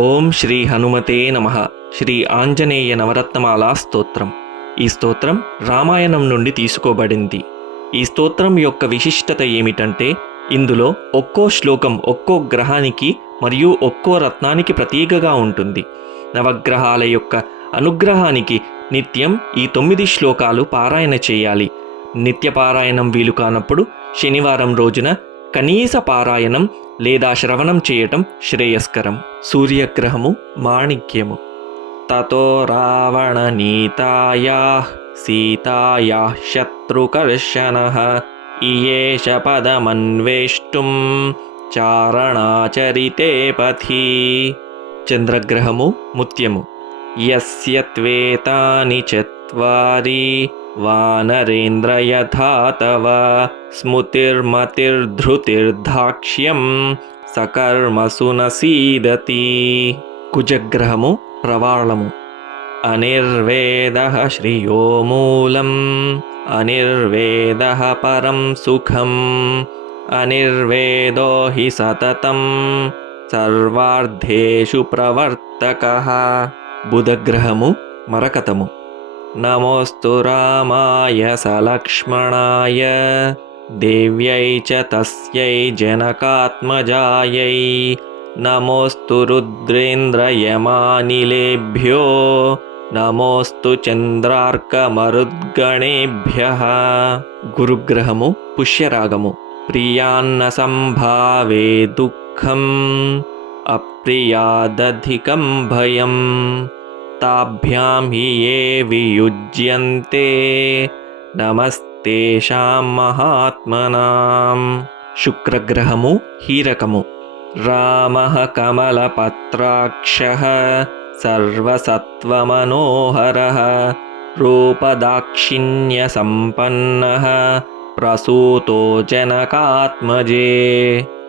ఓం శ్రీ హనుమతే నమః. శ్రీ ఆంజనేయ నవరత్నమాలా స్తోత్రం. ఈ స్తోత్రం రామాయణం నుండి తీసుకోబడింది. ఈ స్తోత్రం యొక్క విశిష్టత ఏమిటంటే, ఇందులో ఒక్కో శ్లోకం ఒక్కో గ్రహానికి మరియు ఒక్కో రత్నానికి ప్రతీకగా ఉంటుంది. నవగ్రహాల యొక్క అనుగ్రహానికి నిత్యం ఈ 9 శ్లోకాలు పారాయణ చేయాలి. నిత్య పారాయణం వీలు కానప్పుడు శనివారం రోజున కనీస పారాయణం లేదా శ్రవణం చేయటం శ్రేయస్కరం. సూర్యగ్రహము మాణిక్యము. తతో రావణ నీతాయా సీతాయా శత్రుకర్షణః ఇయేష పదమన్వేష్టుం చారణాచరితే పథి. చంద్రగ్రహము ముత్యము. యస్య త్వేతాని చత్వారి వానరేంద్ర యథా తవ స్మృతిర్మతిర్ధృతిర్ధాక్ష్యం సకర్మసు నసీదతి. కుజగ్రహము ప్రవాళము. అనిర్వేదః శ్రియో మూలం అనిర్వేదః పరం సుఖం అనిర్వేదో హి సతతం సర్వార్థేషు ప్రవర్తకః. బుధగ్రహము మరకతము. నమోస్తు రామాయ సలక్ష్మణాయ దేవ్యై చ తస్యై జనకాత్మజాయై నమోస్తు రుద్రేంద్రయమానిలేభ్యో నమోస్తు చంద్రార్కమరుద్గణేభ్యః. గురుగ్రహము పుష్యరాగము. ప్రియాన్న సంభావే దుఃఖం అప్రియాదధికం భయం తాభ్యాం హి ఏ వియుజ్యంతే నమస్తేషాం మహాత్మనాం. శుక్రగ్రహము హీరకము. రామః కమలపత్రాక్షః సర్వసత్వమనోహరః రూపదాక్షిణ్యసంపన్నః ప్రసూతో జనకాత్మజే.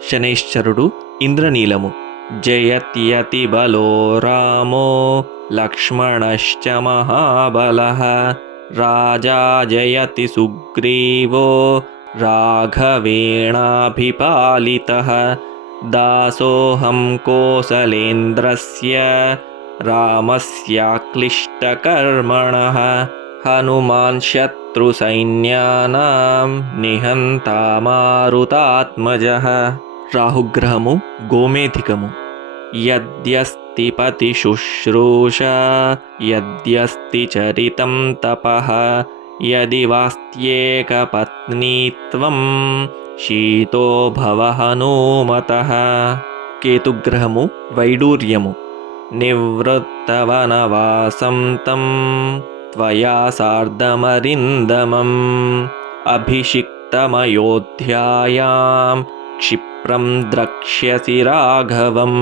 శనైశ్చరుడు ఇంద్రనీలము. జయత్యతి బలో రామో లక్ష్మణశ్చ మహాబలః రాజా జయతి సుగ్రీవో రాఘవేణాభిపాలితః దాసోహం కోసలేంద్రస్య రామస్యాక్లిష్టకర్మణః హనుమాన్ శత్రుసైన్యానాం నిహంతా మారుతాత్మజః. రాహుగ్రహము గోమేధికము. యద్యస్తి పతి శుశ్రూష యద్యస్తి చరితం తపః యది వాస్త్యేక పత్నీత్వం శీతో భవ హనుమతః. కేతుగ్రహము వైడూర్యము. నివృత్తవనవాసం తం త్వయా సార్ధమరిందమం అభిషిక్తమయోధ్యాయాం క్షిప్రం ద్రక్ష్యసి రాఘవం.